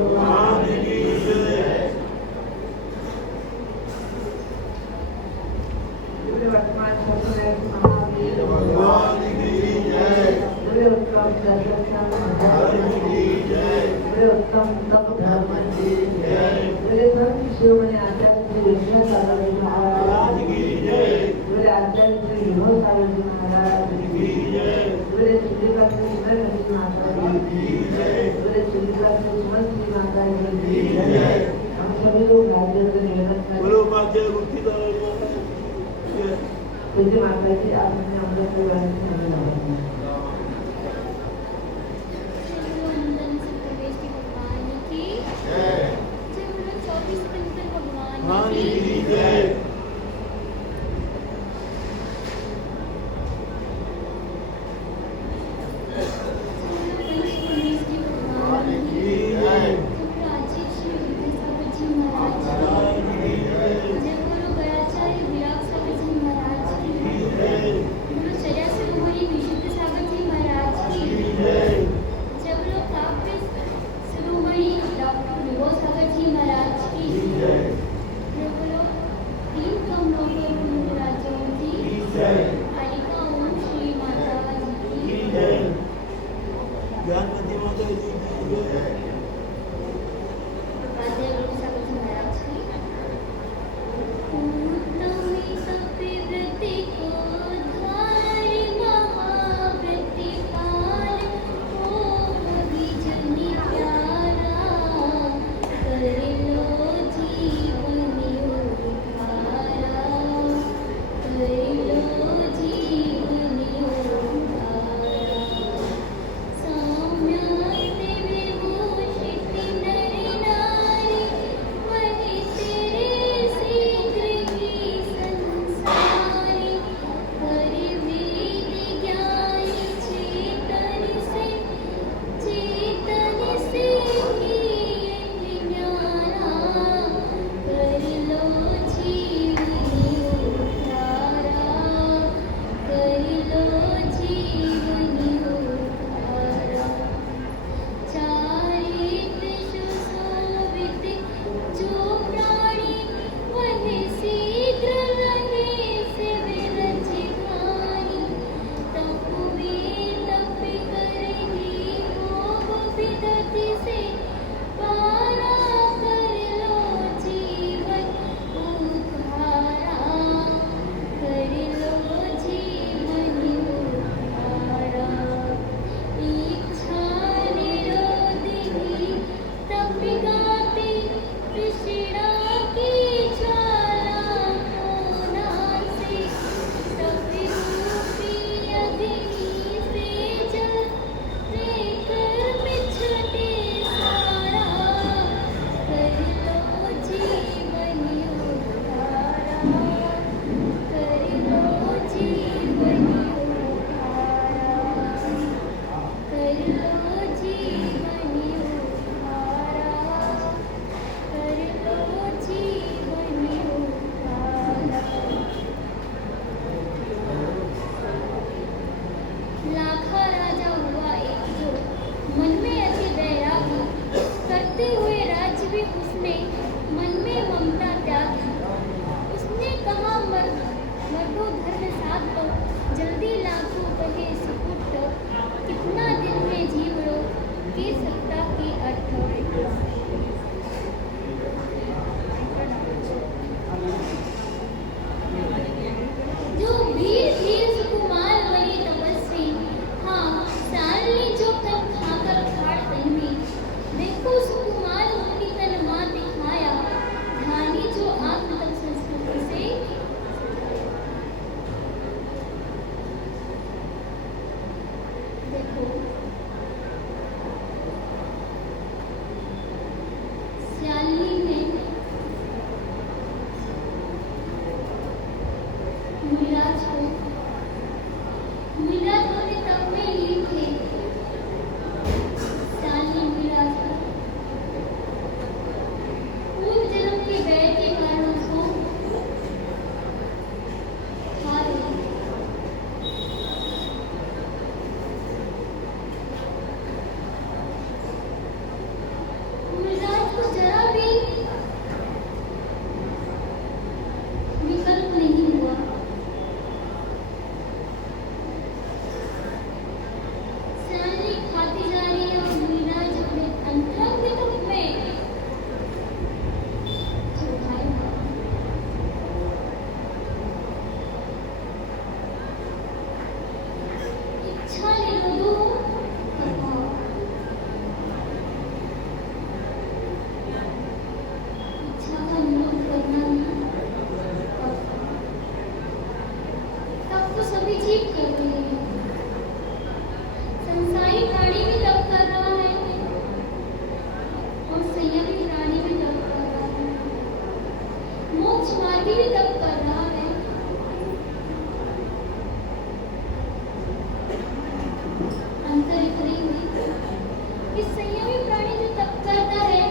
भगवान की जय। वर्तमान सत्य महावीर भगवान की जय। उत्तम दर्शन धर्म की जय। उत्तम तप धर्म की जय। संत शिरोमणि आचार्य श्री विष्णु सागर जी महाराज की जय। आचार्य श्री विनोद सागर जी महाराज की जय। श्रीकांत सुंदर जी माता जी की जय। श्रीकांत सुमन श्री माता जी की जय। हम सभी लोग राज्य से निवेदन करें। बोलो उपाध्याय गुप्ती पूज्य माता जी आप अपने अमृत परिवार से भगवान की जय। मोक्ष मार्ग भी तप कर रहा है। अंतर इतनी हुई कि संयमी प्राणी जो तप करता है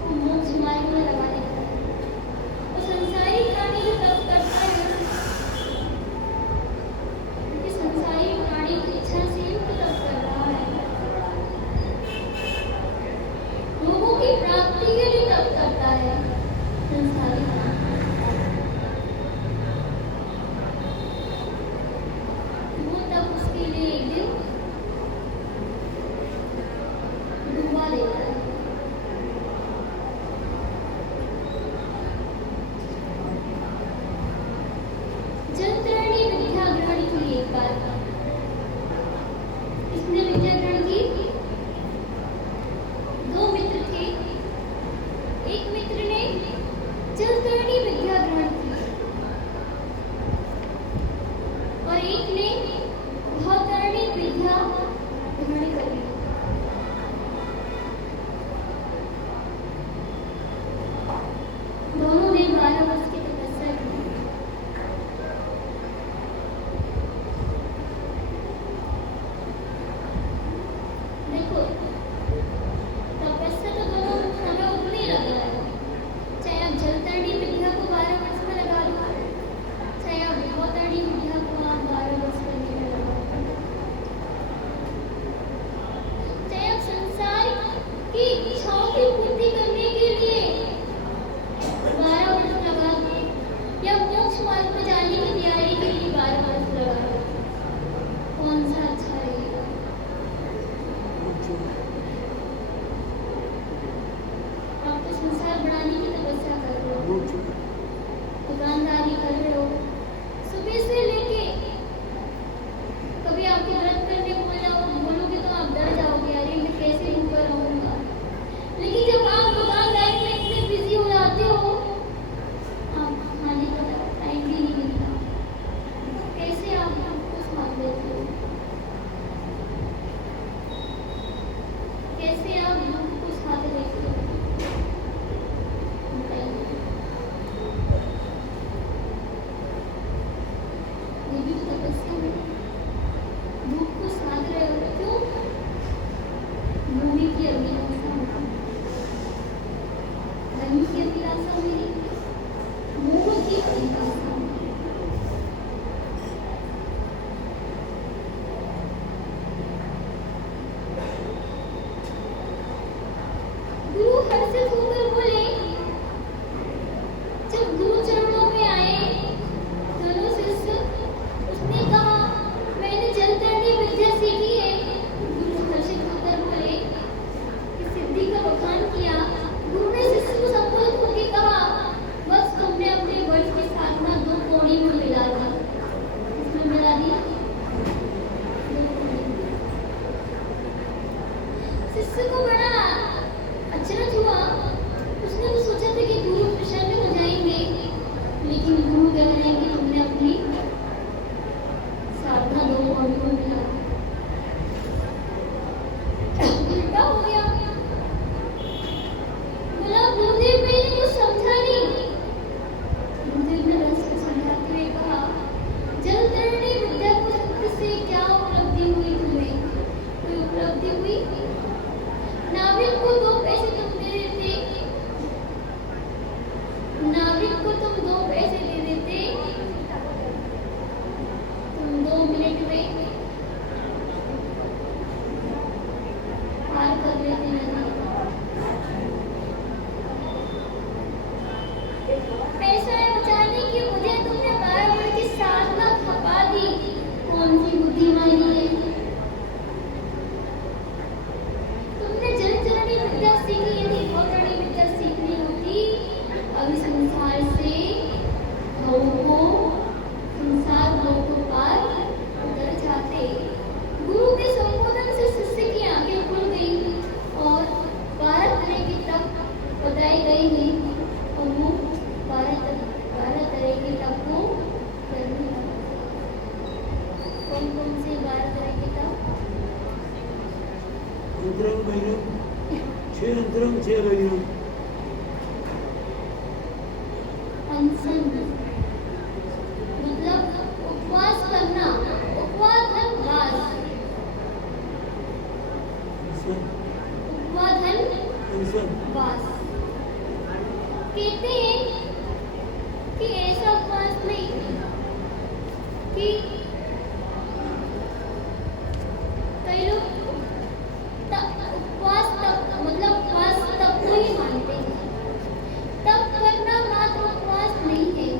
वो मोक्ष मार्ग में लगा लेता है, और संसारी प्राणी जो तप करता है क्योंकि संसारी प्राणी की इच्छा से युक्त तप कर रहा है, लोगों की प्राप्ति के लिए तप करता है। संसारी वो तब उसके लिए एक दिन डूबा देता है। जलतरणी विद्या ग्रहण की एक बार इसने विद्या ग्रहण की। दो मित्र थे, एक मित्र ने जलतरणी विद्या ग्रहण की और एक ने भवतरणी विद्या ग्रहण कर ली। दोनों ने 12 वर्ष की तपस्या की। देखो, तपस्या तो दोनों समय उतना ही लग रहा है, चाहे आप जलतरणी विद्या को 12 वर्ष में लगा लो, चाहे आप भवतरणी विद्या को आप 12 वर्ष करने में लगा लो, चाहे आप संसार की इच्छाओं की पूर्ति करने के लिए 12 वर्ष लगा लो, या मोक्ष मार्ग में जाने की तैयारी के लिए 12 वर्ष लगा लो, कौन सा अच्छा रहेगा? आप तो संसार बढ़ाने की तपस्या कर रहे हो, दुकानदारी कर रहे हो, सुबह से लेके कभी आपके व्रत करने बोलोगे तो आप डर जाओगे, अरे मैं कैसे ऊपर रहूंगा। लेकिन जब आप दुकानदारी में इतने बिजी हो जाते हो, आप खाने का टाइम भी नहीं मिलता, कैसे आप हमको साथ देते हो? कैसे आप हमको साथ देते हो? ये भी तपस्या है। धूप को साथ रहे हो, क्यों? भूमि की अभिलाषा होती, धन की अभिलाषा मेरी, मोह की अभिलाषा। गुरु हर्षित होकर बोले, जब गुरु चरणों में आए दोनों शिष्य, उसने कहा मैंने जलतरणी विद्या सीखी है। गुरु हर्षित होकर बोले कि सिद्धि का बखान किया। गुरु ने शिष्य को संबोधित होकर कहा, बस तुमने अपने वर्ष की साधना 2 पौड़ी में मिला दी। इसमें मिला दिया 2 पौड़ी। शिष्य को बड़ा अचरज हुआ, उसने तो सोचा था कि गुरु प्रसन्न हो जाएंगे, लेकिन गुरु कह रहे हैं कि तुमने अपनी साधना 2 पौड़ी में मिला दी। उल्टा हो गया, बोला गुरुदेव मैंने कुछ समझा नहीं। गुरुदेव ने रस को समझाते हुए कहा, जलतरणी विद्या को शक्ति से क्या उपलब्धि हुई तुम्हें? कोई उपलब्धि हुई? नाविक को 2 पैसे तुम दे देते, नाविक को तुम 2 पैसे दे देते, तुम 2 मिनट में पार कर लेते नदी। पैसा बचाने की मुझे तुमने 12 वर्ष की साधना खपा दी, कौन सी बुद्धिमानी है? तुमने जलतरणी विद्या सीखी, यदि भवतरणी विद्या सीखनी होती, अभी संसार से भव को, संसार भव को पार उतर जाते। गुरु के संबोधन से शिष्य की आंखें खुल गई और 12 तरह के तप बताए गए हैं, और वो 12 तरह के तप को करने लगा। कौन से 12 तरह के तप? अंतरंग बहिरंग, 6 अंतरंग 6 बहिरंग। अनशन मतलब उपवास करना, उपवास धन वास, उपवास धन वास। कहते हैं कि ऐसा उपवास नहीं कि कई लोग उपवास तब मतलब उपवास तब को ही मानते हैं, तब करना मात्र उपवास नहीं है,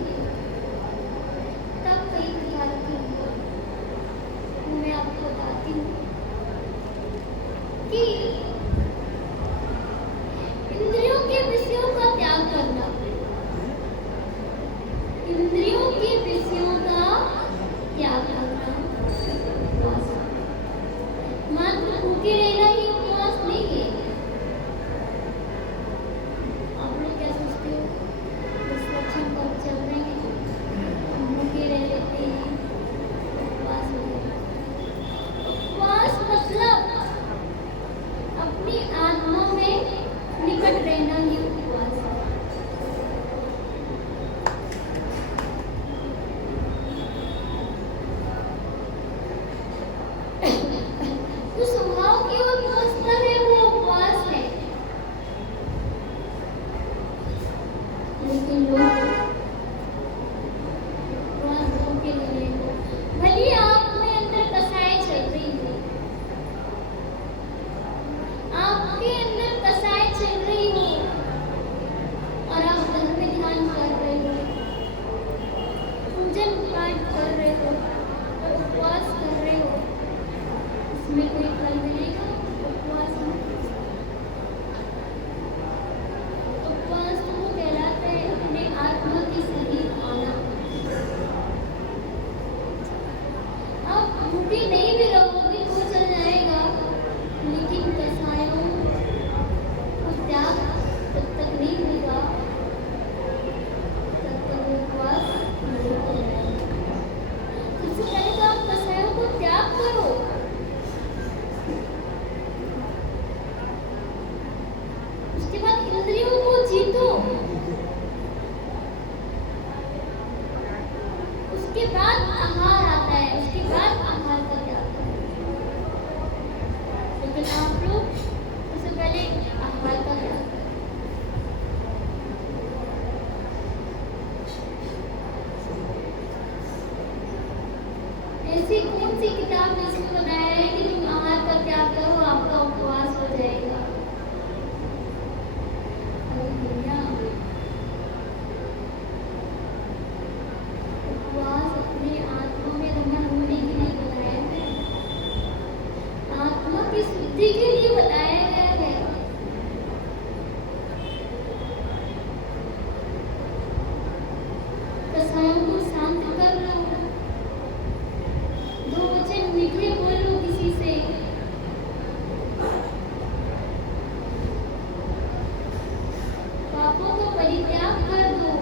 तब कई प्रकार की मैं आपको बताती हूँ कि इंद्रियों के विषयों का त्याग करना, इंद्रियों के विषयों का त्याग करना उपवास। मात्र भूखे रहना ही उपवास नहीं है। आप लोग क्या सोचते हो? 10 लक्षण कब चल रहे हैं, हम भूखे रह लेते हैं, उपवास हो गया। उपवास मतलब अपनी आत्मा में निकट रहना ही उपवास है। जो स्वभाव की ओर पहुंचता है वो उपवास है, लेकिन लोग उपवास के लिए भले आप में अंदर कसाई चल रही हो, आपके अंदर कसाई चल रही हो और आप घर में ध्यान कर रहे हो, पूजन पाठ कर रहे हो और उपवास कर रहे हो, इसमें कोई फल मिलेगा? उपवास में उपवास तो वो कहलाता है अपने आत्मा की सही आना। आप भूखे नहीं भी रहोगे तो चल जाएगा, लेकिन कसायों को त्याग जब तक नहीं होगा तब तक उपवास नहीं होगा। सबसे पहले तो आप कसायों को त्याग करो, उसके बाद इंद्रियों को जीतो, उसके बाद आहार आता है, उसके बाद आहार का त्याग करो। लेकिन आप लोग सबसे पहले आहार का त्याग करो। ऐसी कौन सी किताब में इसको बताया है कि तुम आहार का त्याग करो आपका उपवास हो जाएगा? उपवास अपने आत्मा में रमण होने के लिए बताया है, आत्मा की शुद्धि के लिए बताया गया है। कसायों को शांत कर लो, 2 वचन मीठे बोलो किसी से, पापों को परित्याग कर दो।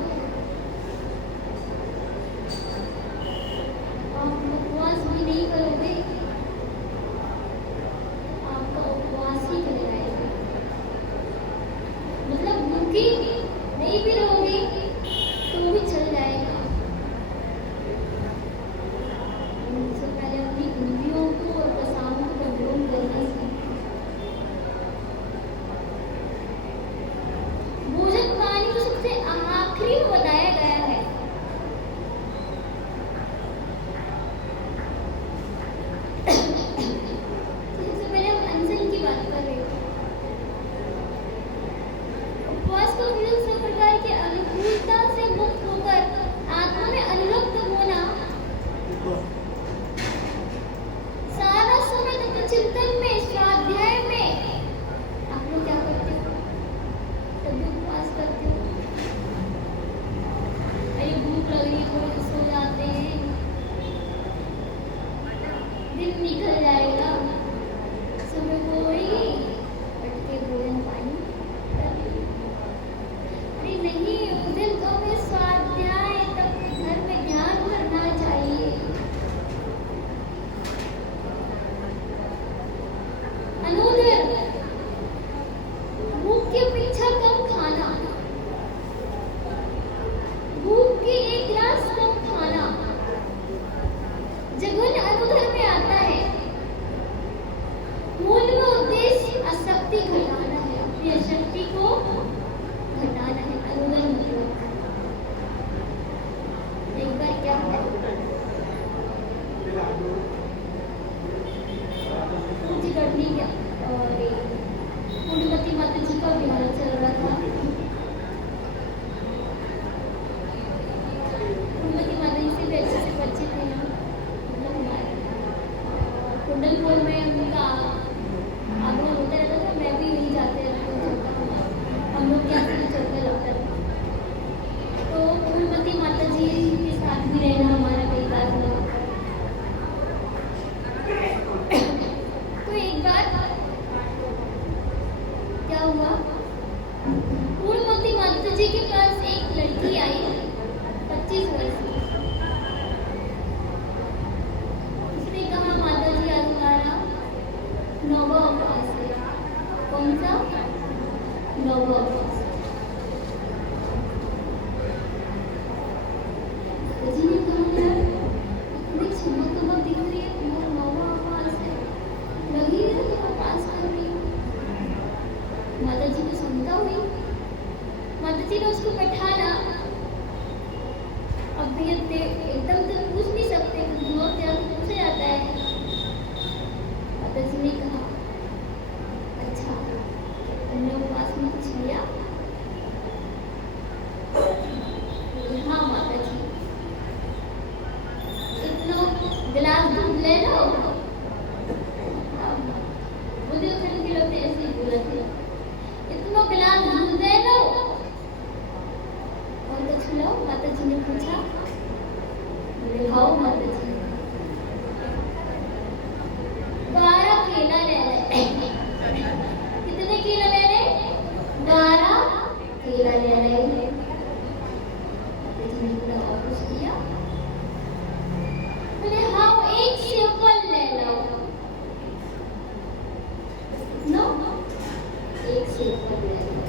आप उपवास भी नहीं करोगे, आपका उपवास ही कर जाएगा, मतलब भूखे नहीं भी रहोगे तो भी चल जाएगा। सबसे पहले अपनी इंद्रियों को और कसाओं को कंट्रोल करना सीखो। भोजन पानी तो सबसे आखिरी में बताया गया है। सबसे पहले हम अनशन की बात कर रहे हैं। उपवास को कौन सा? नौवां उपवास। जी ने कहा यार इतनी चमक दिख रही है, तुम्हारा नौवां उपवास है, लगी है तुम उपवास कर रही हो। माता जी को समझा हुई, माता जी ने उसको बैठाना। अब भी एकदम तो पूछ नहीं सकते, बहुत ध्यान से पूछा जाता है। माता जी ने कहा अच्छा तुमने उपवास में कुछ लिया? हाँ माता जी, इतना गिलास दूध ले लो। मुझे उठने के लोग ऐसे ही बोला थे, इतना गिलास दूध ले लो और कुछ लो। माता जी ने पूछा, बोले हाँ माता जी। 12 केला ले ले। कितने केला ले ले? 12 केला ले ले। माता जी ने बोला और कुछ लिया? बोले हाँ एक सेब फल ले लो। नो एक सेब फल ले लो।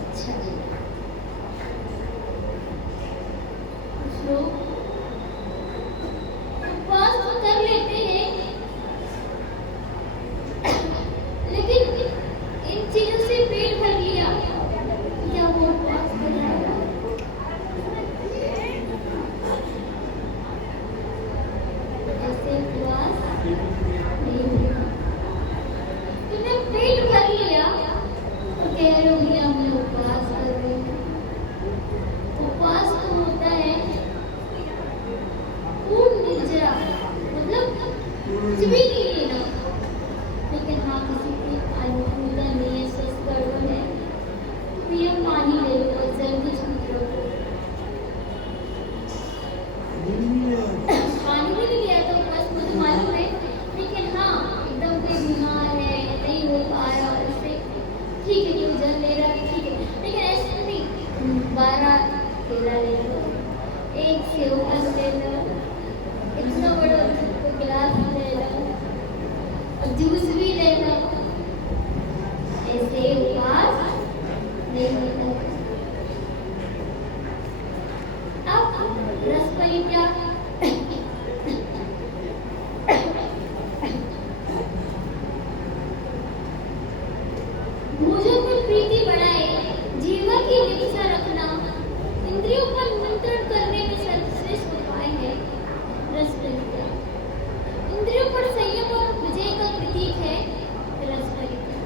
अच्छा जी, कुछ लोग उपवास तो कर लेते हैं, लेकिन इन चीजों से पेट भर लिया, क्या वो उपवास कर रहा है? ऐसे उपवास नहीं होगा। तुमने पेट भर लिया तो कह रहे हो भैया मैं उपवास कर रही हूँ। उपवास तो होता है पूर्ण निर्जरा, मतलब कुछ भी नहीं लेना। लेकिन हाँ किसी की अनुकूलता नहीं है, स्वस्थ गड़बड़ है, तो ये पानी ले लो और जल्दी छूट लो। पानी भी नहीं लिया तो उपवास मुझे मालूम है, लेकिन हाँ एकदम कोई बीमार है, नहीं हो पा रहा और इससे ठीक है कि जल ले रहा है, ठीक है, लेकिन ऐसे नहीं। 12 केला ले लो, एक सेब फल ले लो, इतना बड़ा दूध का गिलास ले लो और जूस भी ले लो। ऐसे उपवास नहीं होता। अब रसपरी क्या? भोजन पर प्रीति बढ़ाए, जीवा की इच्छा रखना, इंद्रियों पर नियंत्रण करने में सर्वश्रेष्ठ उपाय है रसपरित्याग। इंद्रियों पर संयम और विजय का प्रतीक है रसपरित्याग।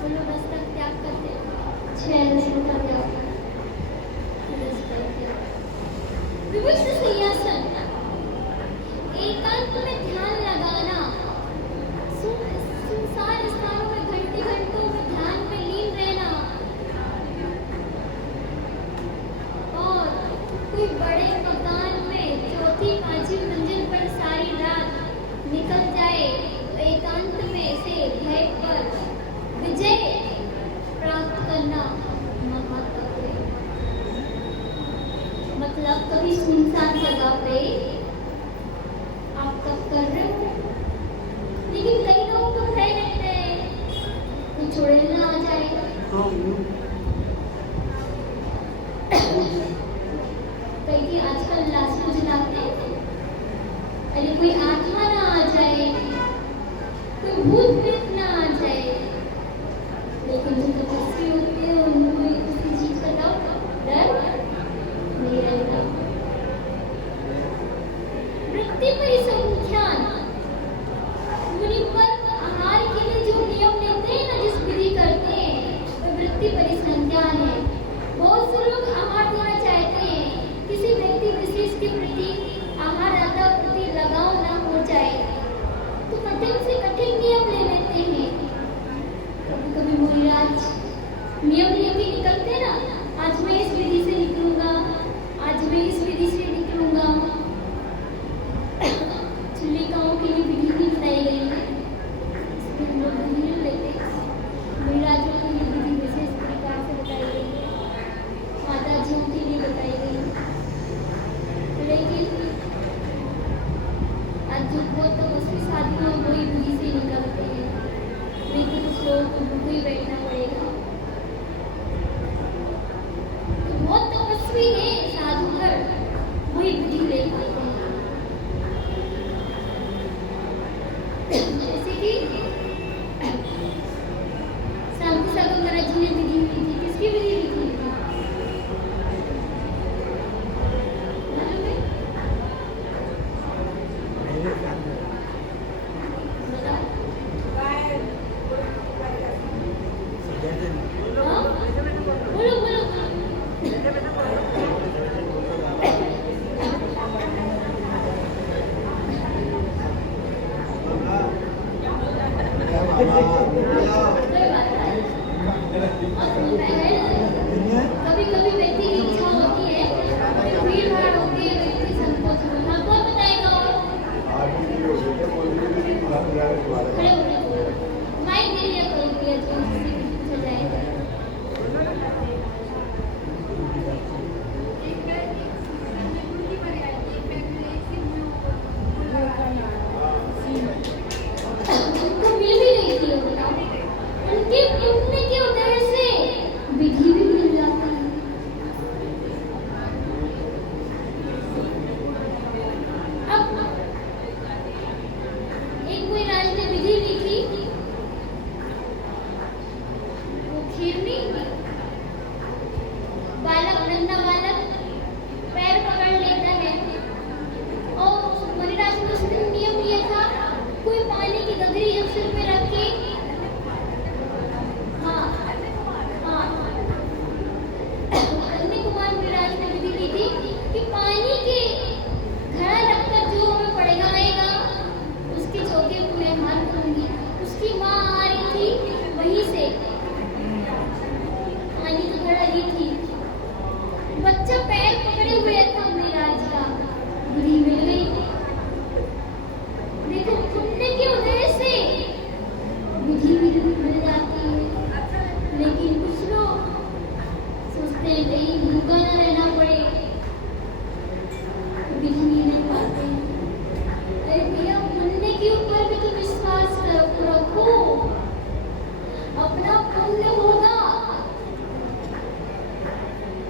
बोलो रस का त्याग करते हैं, 6 रसों का त्याग, रसपरित्याग। विविध सिंहासन, एकांत में ध्यान लगाना, सुनसान स्थानों में घंटों में ध्यान में लीन रहना, और कोई बड़े मकान में 4थी-5वीं मंजिल पर सारी रात निकल जाए तो एकांत में से भय पर विजय प्राप्त करना महातप है। मतलब कभी सुनसान जगह पे आप तप कर रहे हो, लेकिन कई लोग तो भय रहते हैं कुछ उड़ेलना आ जाए, कई की आजकल लाशों जलाते हैं, अरे कोई आत्मा ना आ जाए, कोई भूत प्रेत ना आ जाए। लेकिन जो तपस्वी होते हैं उनको किसी चीज का डर नहीं रहता। वृत्ति परिसंख्यान, मुनि पर आहार के लिए जो नियम लेते हैं ना, जिस विधि करते हैं, वो वृत्ति परिसंख्यान है। बहुत से लोग आहार देना चाहते हैं, किसी व्यक्ति विशेष के प्रति आहार दाता प्रति लगाव ना हो जाए, तो कठिन से कठिन नियम ले लेते हैं। कभी कभी मुनिराज नियम लेके निकलते ना, आज मैं इस विधि से निकलूंगा, आज मैं इस विधि से निकलूंगा। जो बहुत तपस्वी साधु हैं वही बुद्धि से निकलते हैं, नहीं तो कुछ लोगों को भूखे ही बैठना पड़ेगा। तो बहुत तपस्वी है साधुगण, वही बुद्धि ले पाते हैं। जैसे कि शांति सागर महाराज जी ने विधि ली थी, किसकी विधि ली थी? मालूम है? बताओ। हाँ? बोलो बोलो। कभी कभी व्यक्ति की इच्छा होती है, भीड़ भाड़ होती है, व्यक्ति संकोच में, हाँ कौन बताएगा? और खड़े होने को माइक दे दिया करो भैया, जो किसी को पूछा जाएगा। उनको मिल भी नहीं थी, बताओ। उनके उठने की वजह से विधि भी मिल जाती है। अब एक कोई राज ने विधि ली थी, वो खीरनी बालक, नन्हा बालक पैर पकड़ लेता है और मुनिराज ने उसने नियम लिया था, कोई पानी की गगरी एक सिर पे रख के, हाँ हाँ, अग्नि कुमार मुनिराज ने विधि ली थी कि पानी के घड़ा रखकर जो हमें पड़ेगा आएगा, उसके चौके को मैं हाथ करूंगी। उसकी माँ आ रही थी वहीं से, पानी का घड़ा ली थी, बच्चा पैर पकड़े हुए था मुनिराज का, विधि मिल गई। देखो पुण्य की वजह से विधि मिल जाती है, लेकिन कुछ लोग सोचते हैं कहीं भूखा न रहना पड़े, विधि नहीं ले पाते। अरे भैया पुण्य के ऊपर भी तो विश्वास रखो, अपना पुण्य होगा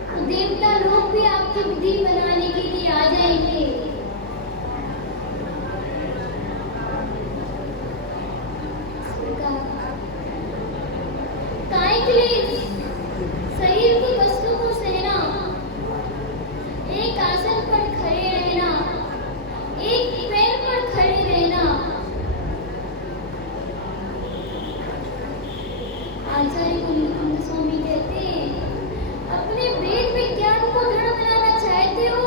तो देवता लोग भी आपकी विधि बनाने के लिए आ जाएंगे। काय के लिए शरीर की वस्तु को सहना, एक आसन पर खड़े रहना, एक पैर पर खड़े रहना। आचार्य कुंद स्वामी कहते हैं, अपने वेद विज्ञान को दृढ़ बनाना चाहते हो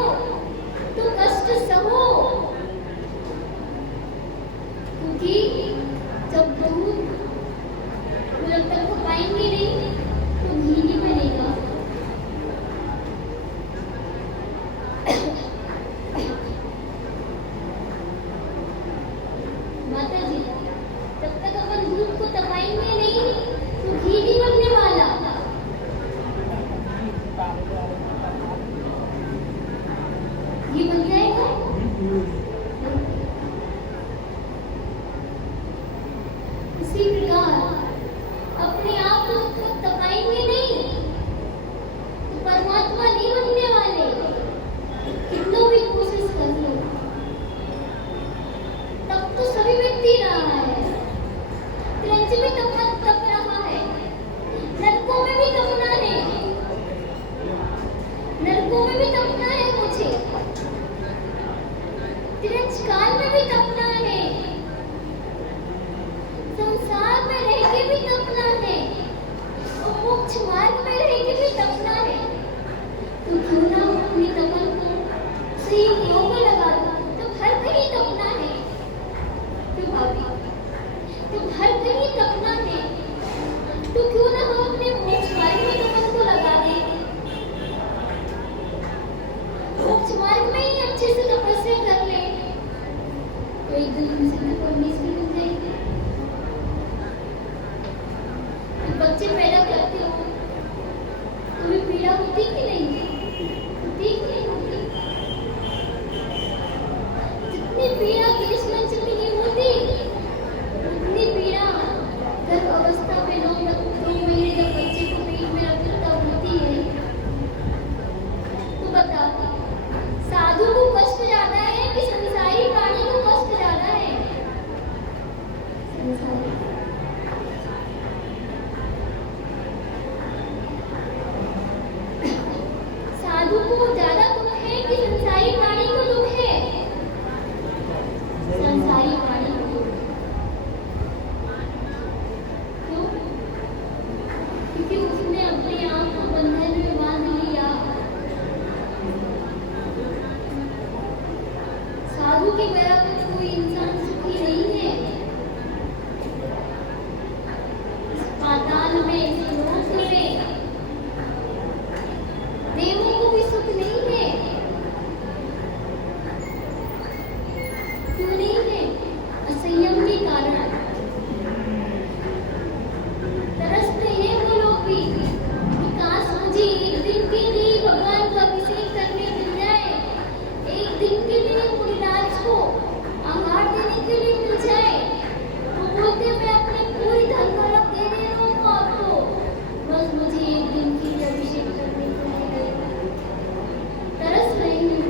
तो कष्ट सहो, क्योंकि जब दूध जब तक वो पाएंगे नहीं तो घी नहीं बनेगा। माता जी, जब तक अपन दूध को तपाएंगे नहीं तो घी नहीं बनने वाला। घी बन जाएगा? इसी प्रकार अपने आप को तपाएंगे नहीं तो परमात्मा नहीं बनने वाले, कितनों भी कोशिश कर लो। तब तो सभी व्यक्ति रहा है, त्रंच भी तप रहा है, नरकों में भी तपना है, नरकों में भी तपना है, मुझे त्रंच काल में भी तपना है, संसार में रह के भी तपना है और मोक्ष मार्ग में रह के भी तपना है। तो क्यों ना अपनी तपन को सही योग लगा दो, तो हर कहीं तपना है। क्यों भाभी? तो हर कहीं तपना है, तो क्यों ना हम अपने मोक्ष मार्ग में तपन को लगा दें? मोक्ष मार्ग में ही अच्छे से तपस्या कर ले तो एक दिन हमसे परमेश्वर मिल जाएंगे। बच्चे पैदा करते हो तुम्हें पीड़ा होती कि नहीं होती? जितनी पीड़ा केश मंच संसारी प्राणी हो। क्यों? क्योंकि उसने अपने आप को बंधन में बांध लिया। साधु के बराबर कोई इंसान सुखी नहीं है। इस पाताल में, इस लोक में देवों को भी सुख नहीं है। क्यों नहीं है? असंयम के कारण। तरसते हैं वो लोग भी कि काश मुझे एक दिन के लिए भगवान का अभिषेक करने मिल जाए, एक दिन के लिए मुनिराज को आहार देने के लिए मिल जाए। वो बोलते मैं अपनी पूरी धन दौलत दे दे रहा हूँ आपको, बस मुझे एक दिन के लिए अभिषेक करने को मिलेगा। तरस रहे हैं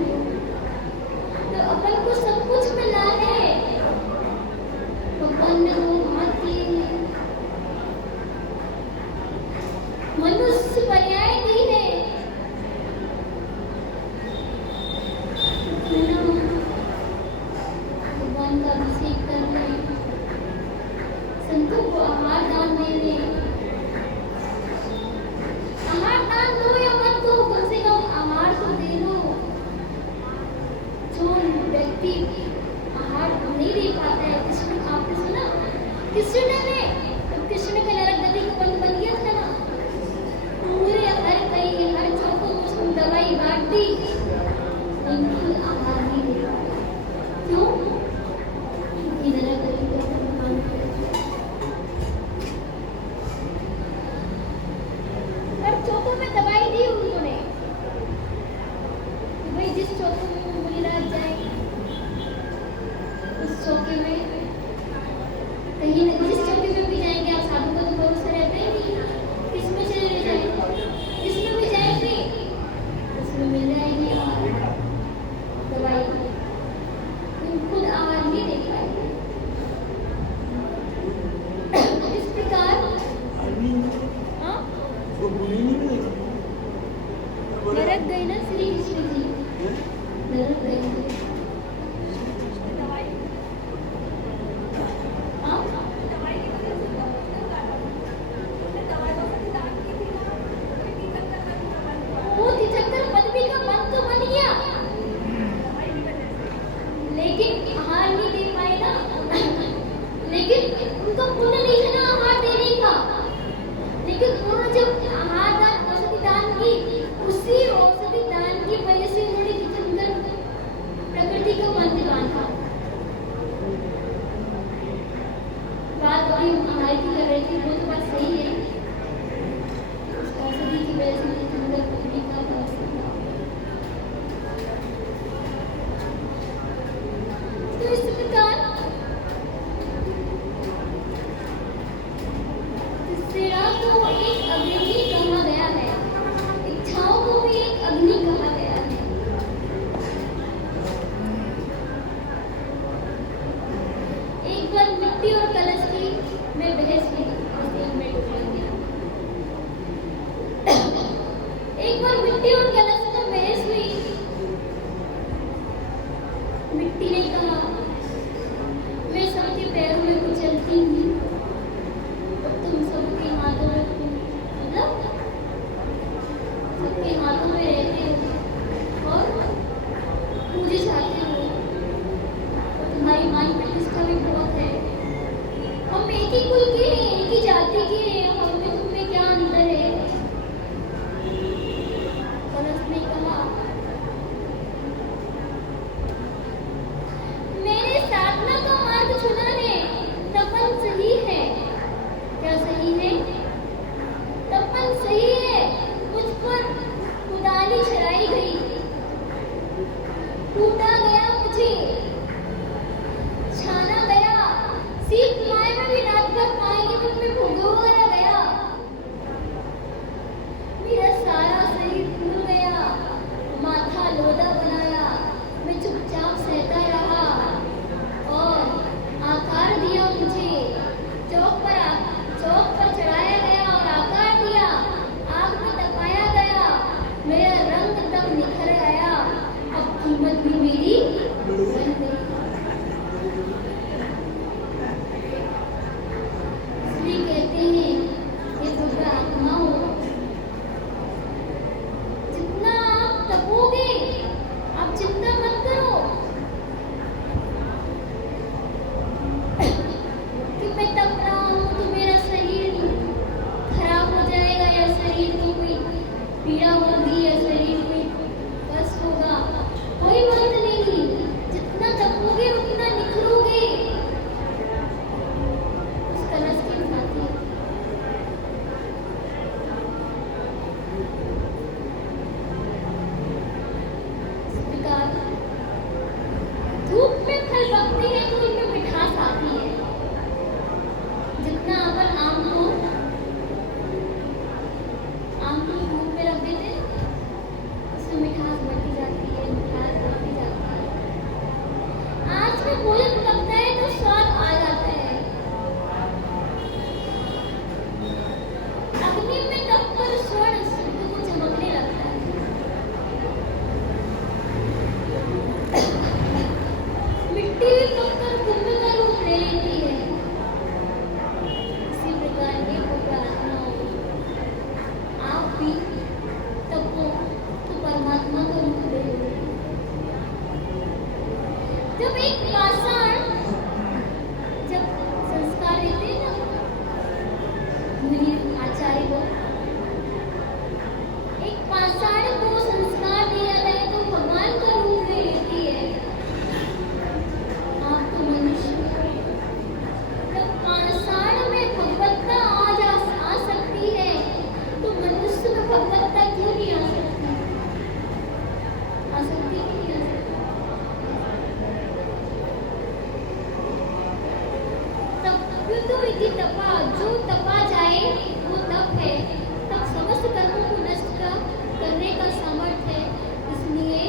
तो अपन को सब कुछ मिला है। भगवान ने वो हाथ दिए हैं, मनुष्य पर्याय दी है। क्यों ना भगवान का अभिषेक कर लें, संतों को आहार दान दे दें। आहार दान दो या मत दो, कम से कम आहार तो दे दो। जो व्यक्ति आहार नहीं दे पाता है, कृष्ण आपने सुना कृष्ण ने तो कृष्ण का नरक गति का बंद बन गया था ना, पूरे हर चौकों को उसने दवाई बांट दी, बिल्कुल आहार नहीं दे पाया। क्यों? क्योंकि नरक गति का बंद बन गया। हर चौकों में दवाई दी उन्होंने कि भाई जिस चौके में वो मुनिराज जाए, उस चौके में कहीं जिस चौके में भी जाएंगे, आप साधु का तो भरोसा रहता ही नहीं, किसमें चले जाएंगे, किसमें भी जाएंगे उसमें मिल जाएगी दवाई। तुम खुद आहार नहीं दे पाएंगे। इस प्रकार हाँ नरक गए ना श्री कृष्ण जी, नरक गए। वो तिचक्कर पदवी का मन तो बन गया, लेकिन आहार नहीं दे पाए ना। लेकिन उनका पुण्य नहीं है ना आहार देने का। लेकिन उन्होंने जब आहार दान, औषधि दान की, उसी औषधि दान की वजह से उन्होंने तिचक्कर प्रकृति का मन बांधा। बात अभी हम आहार की कर रहे थे, वो तो बात सही है। औषधि की वजह से तिचक्कर प्रकृति का मन बांधा। तो इस प्रकार तिसरा को एक अग्नि कहा गया है, इच्छाओं को भी एक अग्नि कहा गया है। एक बार मिट्टी और कलश की में बहस हुई, एक बार मिट्टी और कलश में बहस हुई। मिट्टी ने कहा मैं सबके पैरों में कुचलती हूँ और तुम सबके हाथों में, मतलब सबके हाथों में रहते हो और मुझे चाहते हो, और तुम्हारी मान प्रतिष्ठा भी बहुत है। हम एक ही कुल के हैं, एक ही जाति के हैं, हम में तुम में क्या अंतर है? कलश ने कहा मैंने साधना का मार्ग चुना है, तपन सही है। क्या सही है? तपन सही है। मुझ पर कुदाली चलाई गई, कूटा गया मुझे, छाना गया, सीख माए में भी रात भर पाएंगे मुझ में भोगा गया। एक पाषाण जब संस्कार देते हैं ना मुनि आचार्य को, एक पाषाण को संस्कार दिया जाए तो भगवान का रूप में लेती है। आप तो मनुष्य हो, जब पाषाण में भगवत्ता आ सकती है तो मनुष्य में भगवत्ता क्यों नहीं आ सकती? आ सकती है कि नहीं आ सकती? तप इति तपा, जो तपा जाए वो तप है। तब समस्त कर्मों को नष्ट करने का सामर्थ्य है। इसलिए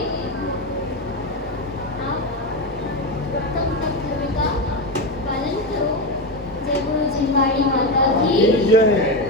आप उत्तम तप धर्म का पालन करो। जय गुरु जिनवाड़ी माता की जय।